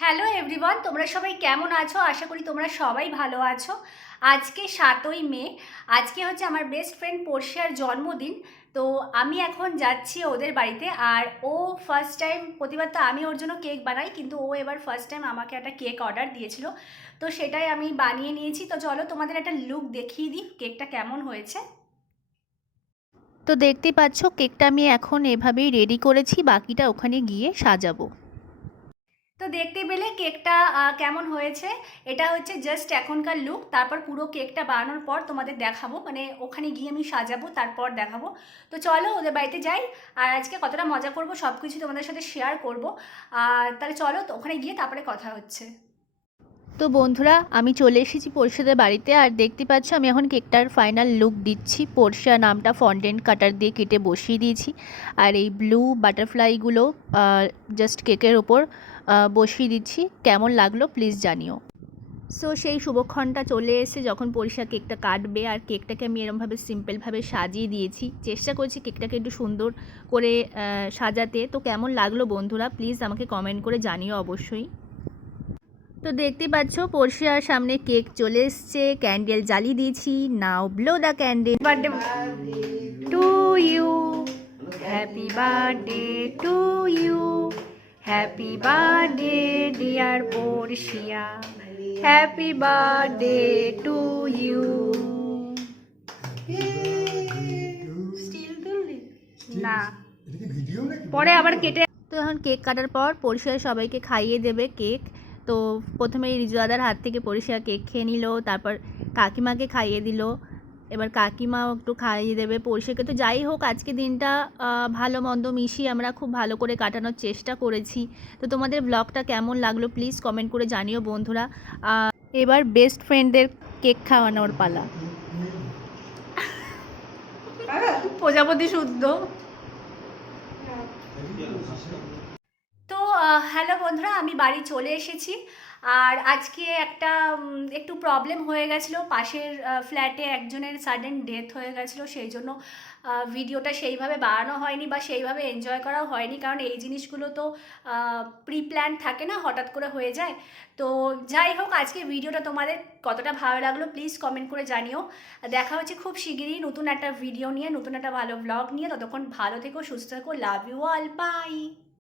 Hello everyone তোমরা সবাই কেমন আছো? আশা করি তোমরা সবাই ভালো আছো। আজকে সাতই মে, আজকে হচ্ছে আমার বেস্ট ফ্রেন্ড পর্ষিয়ার জন্মদিন। তো আমি এখন যাচ্ছি ওদের বাড়িতে আর ও ফার্স্ট টাইম প্রতিবার তো আমি ওর জন্য কেক বানাই, কিন্তু ও এবার ফার্স্ট টাইম আমাকে একটা কেক অর্ডার দিয়েছিল। তো সেটাই আমি বানিয়ে নিয়েছি। তো চলো তোমাদের একটা লুক দেখিয়ে দিই কেকটা কেমন হয়েছে। তো দেখতে পাচ্ছ কেকটা আমি এখন এভাবেই রেডি করেছি, বাকিটা ওখানে গিয়ে সাজাবো। তো দেখতে পেলে কেকটা কেমন হয়েছে? এটা হচ্ছে জাস্ট এখনকার লুক তারপর পুরো কেকটা বানানোর পর তোমাদের দেখাবো। মানে ওখানে গিয়ে আমি সাজাবো, তারপর দেখাবো। তো চলো ওদের বাড়িতে যাই, আর আজকে কতটা মজা করব সব কিছু তোমাদের সাথে শেয়ার করব। আর তাহলে চলো ওখানে গিয়ে তারপরে কথা হচ্ছে। তো বন্ধুরা, আমি চলে এসেছি পরিষদের বাড়িতে, আর দেখতে পাচ্ছ আমি এখন কেকটার ফাইনাল লুক দিচ্ছি। পরশা নামটা ফন্ডেন্ট কাটার দিয়ে কেটে বসিয়ে দিয়েছি। আর এই ব্লু বাটারফ্লাইগুলো জাস্ট কেকের ওপর বসিয়ে দিচ্ছি। কেমন লাগল প্লিজ জানিও। সো সেই শুভক্ষণটা চলে এসে যখন পরিষা কেকটা কাটবে আর কেকটাকে আমি এরমভাবে সিম্পলভাবে সাজিয়ে দিয়েছি, চেষ্টা করছি কেকটাকে একটু সুন্দর করে সাজাতে। তো কেমন লাগল বন্ধুরা? প্লিজ আমাকে কমেন্ট করে জানিও অবশ্যই। তো দেখতে পাচ্ছ পরশিয়ার সামনে কেক চলে এসছে। ক্যান্ডেল জ্বালিয়ে দিয়েছি। Now blow the candle birthday to you happy birthday to you happy birthday dear Porshia happy birthday to you না। পরে আবার কেটে তো এখন কেক কাটার পর পরিষেবা সবাইকে খাইয়ে দেবে কেক। তো প্রথমে রিজুয়াদার হাত থেকে পরিষেবা কেক খেয়ে নিল তারপর কাকিমাকে খাইয়ে দিল। এবার কাকিমাও একটু খাইয়ে দেবে পরিষেকে তো যাই হোক, আজকে দিনটা ভালো মন্দ মিশিয়ে আমরা খুব ভালো করে কাটানোর চেষ্টা করেছি। তো তোমাদের ব্লগটা কেমন লাগল প্লিজ কমেন্ট করে জানিও বন্ধুরা। এবার বেস্ট ফ্রেন্ডদের কেক খাওয়ানোর পালা। প্রজাপতি শুদ্ধ। তো হ্যালো বন্ধুরা, আমি বাড়ি চলে এসেছি। আর আজকে একটা একটু প্রবলেম হয়ে গেছিল। পাশের ফ্ল্যাটে একজনের সাডেন ডেথ হয়ে গেছিল, সেই জন্য ভিডিওটা সেইভাবে বাড়ানো হয়নি বা সেইভাবে এনজয় করাও হয়নি। কারণ এই জিনিসগুলো তো প্রি প্ল্যান থাকে না, হঠাৎ করে হয়ে যায়। তো যাই হোক, আজকে ভিডিওটা তোমাদের কতটা ভালো লাগল প্লিজ কমেন্ট করে জানিও। দেখা হচ্ছে খুব শিগগিরই নতুন একটা ভিডিও নিয়ে, নতুন একটা ভালো ব্লগ নিয়ে। ততক্ষণ ভালো থেকো, সুস্থ থেকো লাভ ইউ অল বাই